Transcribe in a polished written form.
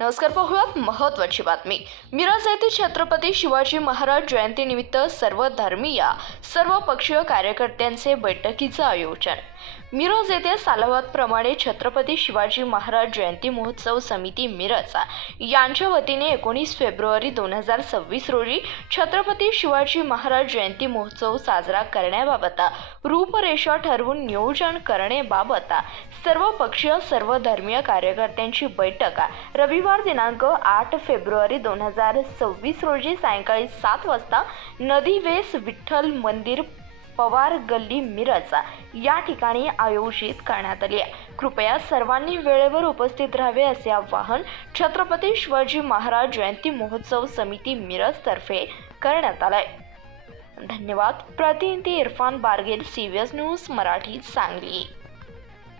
नमस्कार, पाहूयात महत्त्वाची बातमी। मिरज येथे छत्रपती शिवाजी महाराज जयंतीनिमित्त सर्व धर्मीय सर्व पक्षीय कार्यकर्त्यांचे बैठकीचे आयोजन। मिरज येथे सालाबादप्रमाणे छत्रपती शिवाजी महाराज जयंती महोत्सव समिती मिरज यांच्या वतीने 19 फेब्रुवारी 2026 रोजी छत्रपती शिवाजी महाराज जयंती महोत्सव साजरा करण्याबाबत रूपरेषा ठरवून नियोजन करण्याबाबत सर्व पक्षीय सर्व धर्मीय कार्यकर्त्यांची बैठक रविवार दिनांक 8 फेब्रुवारी 2026 रोजी सायंकाळी 7 वाजता नदी वेस विठ्ठल मंदिर पवार गल्ली मिरज या ठिकाणी आयोजित करण्यात आली आहे। कृपया सर्वांनी वेळेवर उपस्थित राहावे असे आवाहन छत्रपती शिवाजी महाराज जयंती महोत्सव समिती मिरज तर्फे करण्यात आले। धन्यवाद। प्रतिनिधी इरफान बारगेल, CVS न्यूज मराठी, सांगली।